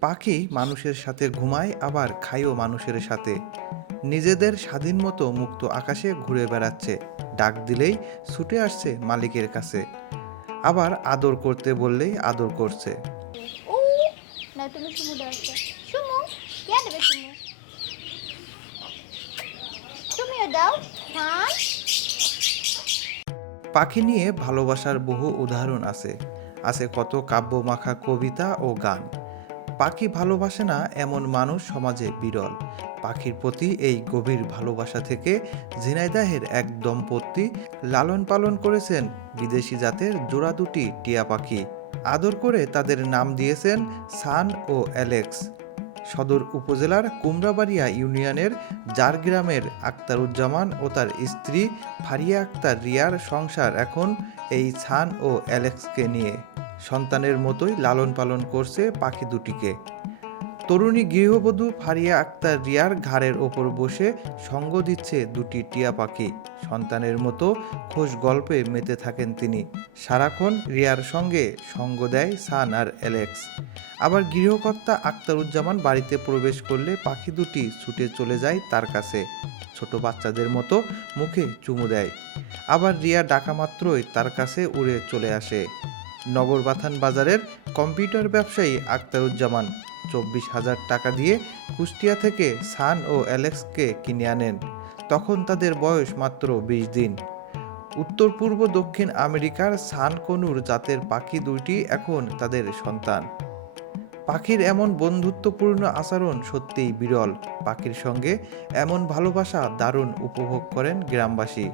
পাখি মানুষের সাথে ঘুমায়, আবার খায়ও মানুষের সাথে। নিজেদের স্বাধীন মতো মুক্ত আকাশে ঘুরে বেড়াচ্ছে। ডাক দিলেই ছুটে আসছে মালিকের কাছে। আবার আদর করতে বললেই আদর করছে। ও না, তুমি চুমু দাও একটা। চুমু কে দেবে? চুমু তুমিও দাও। হ্যাঁ, পাখি নিয়ে ভালোবাসার বহু উদাহরণ আছে। আছে কত কাব্যমাখা কবিতা ও গান। পাখি ভালোবাসে না এমন মানুষ সমাজে বিরল। পাখির প্রতি এই গভীর ভালোবাসা থেকে ঝিনাইদহের এক দম্পতি লালন পালন করেছেন বিদেশি জাতের জোড়া দুটি টিয়া পাখি। আদর করে তাদের নাম দিয়েছেন সান ও অ্যালেক্স। সদর উপজেলার কুমড়াবাড়িয়া ইউনিয়নের জার গ্রামের আক্তারুজ্জামান ও তার স্ত্রী ফারিয়া আক্তার রিয়ার সংসার এখন এই সান ও অ্যালেক্সকে নিয়ে। সন্তানের মতোই লালন পালন করছে পাখি দুটিকে। তরুণী গৃহবধূ ফারিয়া আক্তার রিয়ার ঘাড়ের ওপর বসে সঙ্গ দিচ্ছে দুটি টিয়া পাখি। সন্তানের মতো খোশ গল্পে মেতে থাকেন তিনি। সারাক্ষণ রিয়ার সঙ্গে সঙ্গ দেয় সান আর অ্যালেক্স। আবার গৃহকর্তা আক্তারুজ্জামান বাড়িতে প্রবেশ করলে পাখি দুটি ছুটে চলে যায় তার কাছে। ছোট বাচ্চাদের মতো মুখে চুমু দেয়। আবার রিয়া ডাকা মাত্রই তার কাছে উড়ে চলে আসে। নগরবাথান বাজারের কম্পিউটার ব্যবসায়ী আক্তারুজ্জামান 24,000 টাকা দিয়ে কুষ্টিয়া থেকে সান ও অ্যালেক্সকে কিনে আনেন। তখন তাদের বয়স মাত্র 20 দিন। উত্তর পূর্ব দক্ষিণ আমেরিকার সান কনুর জাতের পাখি দুইটি এখন তাদের সন্তান। পাখির এমন বন্ধুত্বপূর্ণ আচরণ সত্যিই বিরল। পাখির সঙ্গে এমন ভালোবাসা দারুণ উপভোগ করেন গ্রামবাসী।